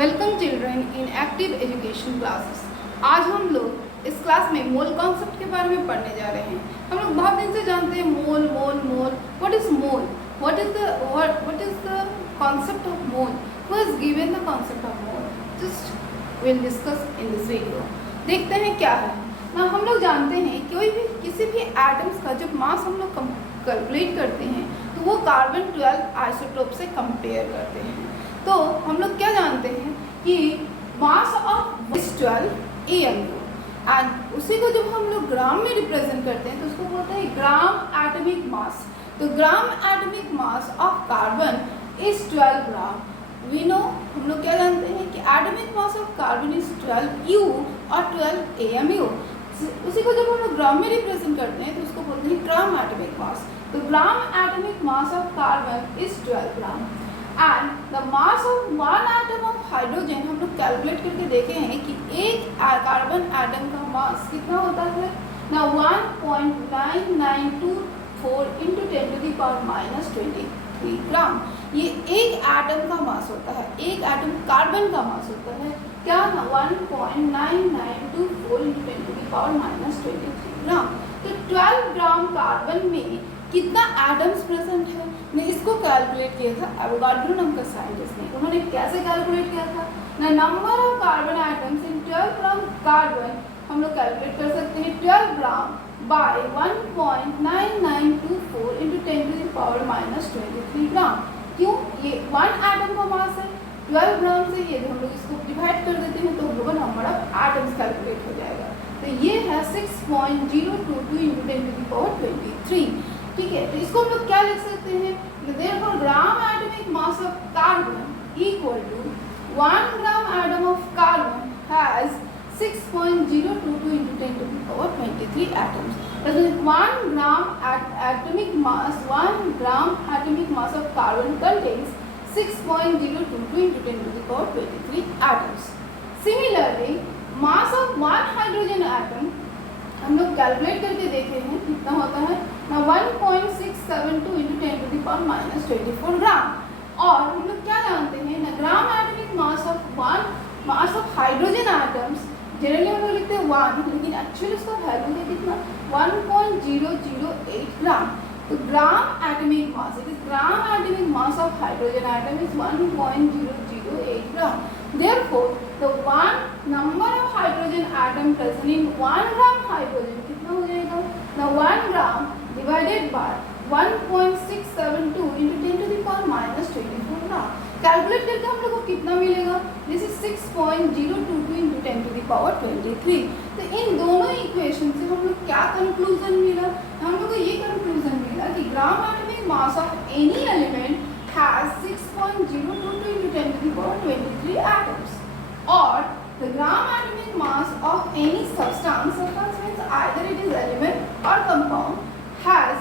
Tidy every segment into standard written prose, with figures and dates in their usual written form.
Welcome children in active education classes. आज हम लोग इस क्लास में मोल कॉन्सेप्ट के बारे में पढ़ने जा रहे हैं। हम लोग बहुत दिन से जानते हैं mole mole mole. What is mole? What is the concept of mole? Who has given the concept of mole? Just will discuss in this video. देखते हैं क्या है ना। हम लोग जानते हैं कोई भी किसी भी एटम्स का जब मास हम लोग कैलकुलेट करते हैं तो वो कार्बन 12 आइसोटोप से कंपेयर करते हैं। तो हम लोग क्या जानते हैं कि मास ऑफ 12 AMU एंड उसी को जब हम लोग ग्राम में रिप्रेजेंट करते हैं तो उसको बोलते हैं ग्राम एटॉमिक मास। तो gram atomic mass of carbon is 12 gram. We know, हम लोग क्या जानते हैं कि atomic mass of carbon is 12 U और 12 AMU। उसी को जब हम लोग ग्राम में रिप्रेजेंट करते हैं तो उसको बोलते हैं ग्राम एटॉमिक मास। तो gram atomic mass of carbon is 12 gram and the mass of one atom of hydrogen हम लोग कैलकुलेट करके देखे हैं कि एक कार्बन एटम का मास कितना होता है ना 1.9924 इंटू 10⁻⁻23 ग्राम। ये एक एटम का मास होता है, एक एटम कार्बन का मास होता है क्या ना 1.9924 इंटू 10⁻⁻23 ग्राम। तो 12 ग्राम कार्बन में कितना एटम्स प्रेजेंट है ने इसको कैलकुलेट किया था एवोगाड्रो नाम का साइंटिस्ट ने। उन्होंने कैसे कैलकुलेट किया था ना number of carbon atoms in 12 gram carbon हम लोग कैलकुलेट कर सकते हैं 12 ग्राम बाय 1.9924 इंटू 10⁻⁻23 ग्राम। क्यों? ये वन एटम का मास है 12 ग्राम से यदि हम लोग इसको डिवाइड कर देते हैं तो हम लोग का नंबर ऑफ एटम्स कैलकुलेट हो जाएगा। तो ये है 6.022 इंटू 10⁻23। ठीक है, तो इसको हम लोग क्या लिख सकते हैं? therefore gram atomic mass of carbon equal to 1 gram atom of carbon has 6.022 into 10⁻23 atoms. That is 1 gram atomic mass of carbon contains 6.022 into 10⁻23 atoms. Similarly, mass of one hydrogen atom हम लोग calculate करके देखे हैं कितना होता है ना 1.672 into 10⁻⁻24 ग्राम। और हम लोग क्या जानते हैं ना ग्राम atomic mass of hydrogen atoms generally हम लोग लिखते हैं 1, लेकिन एक्चुअली उसका वैल्यू है कितना 1.008 ग्राम। तो gram atomic mass of hydrogen atom is 1.008 gram. Therefore, the one number of hydrogen atom present in 1 gram hydrogen कितना हो जाएगा ना 1 gram divided by 1.672 into 10⁻⁻24 gram. Calculate करके हम लोग को कितना मिलेगा? This is 6.022 into 10⁻23। तो इन दोनों इक्वेशन से हम लोग क्या कंक्लूजन मिला? हम लोग को ये कंक्लूजन मिला कि ग्राम atomic mass of any element has 6.022 into 10⁻23 atoms, or the gram atomic mass of any substance means either it is element or compound, has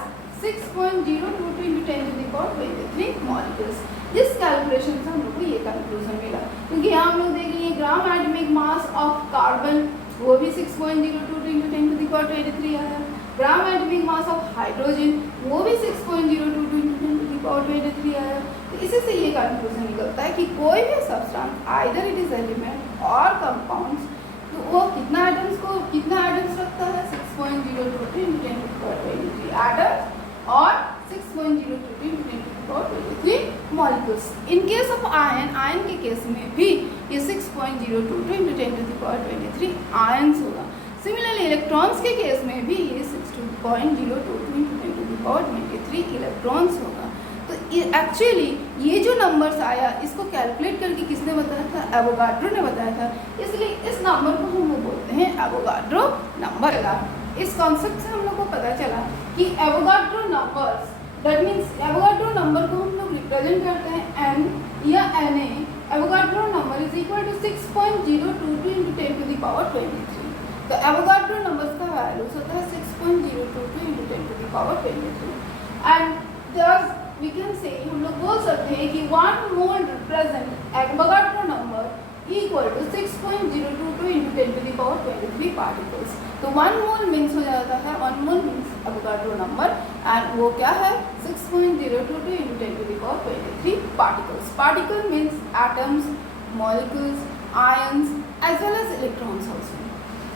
6.022 into 10⁻23 molecules. इस कैलकुलेशन से हम लोग को ये कंक्लूजन मिला, क्योंकि यहाँ हम लोग देख लिए ग्राम एटॉमिक मास ऑफ कार्बन वो भी 6.022 into 10⁻23 आया। ग्राम एटॉमिक मास ऑफ हाइड्रोजन वो भी 6.022 into 10⁻23 आया। तो इसी से ये कंक्लूजन निकलता है कि कोई भी substance either it is element और कंपाउंड्स तो वो कितना एटम्स रखता है 6.022 into 10⁻23 एटम्स और 6.022 into 10⁻23 molecules. In case of ion के केस में भी ये 6.022 into 10⁻23 आयंस होगा। सिमिलरली इलेक्ट्रॉन्स के केस में भी ये 6.022 into 10⁻23 इलेक्ट्रॉन्स होगा। तो एक्चुअली ये जो नंबर्स आया इसको कैलकुलेट करके किसने बताया था? एवोगाड्रो ने बताया था। इसलिए इस नंबर को हम लोग बोलते हैं एवोगाड्रो नंबर। इस कॉन्सेप्ट से हम लोग को पता चला कि Avogadro numbers that means Avogadro number को हम लोग रिप्रेजेंट करते हैं n या Na। Avogadro number is equal to 6.022 into 10⁻23। तो एवोगाड्रो नंबर्स का वैल्यूज होता है 6.022 into 10⁻23 and thus we can say हम लोग बोल सकते हैं कि 1 mole represent Avogadro number equal to 6.022 into 10⁻23 particles। तो 1 मोल मीन्स हो जाता है 1 mole means Avogadro number and वो क्या है 6.022 into 10⁻23 particles। Particle means atoms molecules, ions as well as electrons also.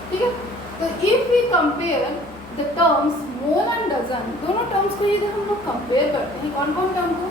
ठीक है, तो if we compare the terms mole and dozen, दोनों terms को यदि हम लोग compare करते हैं, कौन कौन term को,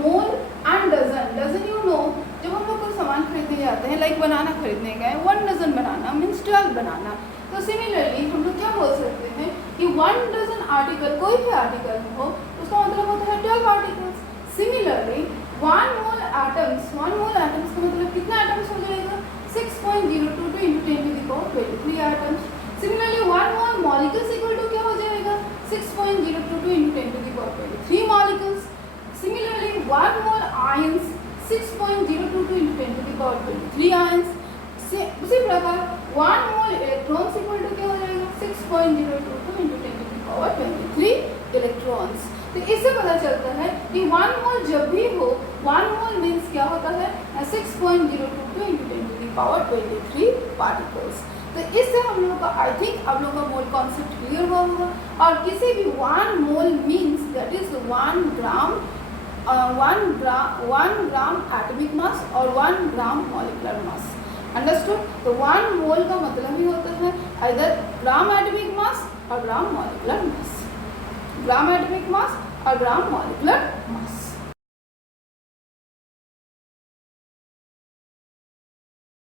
mole and dozen. dozen you know, जब हम लोग कोई सामान खरीदने जाते हैं, लाइक बनाना खरीदने गए, 1 डजन बनाना मीन्स 12 बनाना, तो सिमिलरली हम लोग क्या बोल सकते हैं कि 1 डजन आर्टिकल, कोई भी आर्टिकल हो उसका मतलब होता है 12 आर्टिकल्स. सिमिलरली 1 मोल एटम्स का मतलब कितना एटम्स हो जाएगा, 6.022 into 10 to the power 23 atoms. Similarly 1 mole molecules equal to क्या हो जाएगा, 6.022 into 10 to the power 23 molecules. Similarly 1 mole ions 6.022 into 10 to the power 23 ions. उसी प्रकार 1 मोल इलेक्ट्रॉन्स इक्वल टू क्या हो जाएगा, 6.022 into 10 to the power 23 electrons. तो इससे पता चलता है कि 1 मोल जब भी हो, 1 मोल मीन्स क्या होता है, 6.022 into 10 to the power 23 particles. तो इससे हम लोगों का आई थिंक आप लोगों का मोल कॉन्सेप्ट क्लियर हुआ होगा. और किसी भी 1 mole means that is 1 gram atomic mass और 1 ग्राम मॉलिक्यूलर मास. अंडरस्टूड. तो 1 मोल का मतलब ही होता है आइदर ग्राम एटॉमिक मास और ग्राम मॉलिक्यूलर मास, ग्राम एटॉमिक मास और ग्राम मॉलिक्यूलर मास.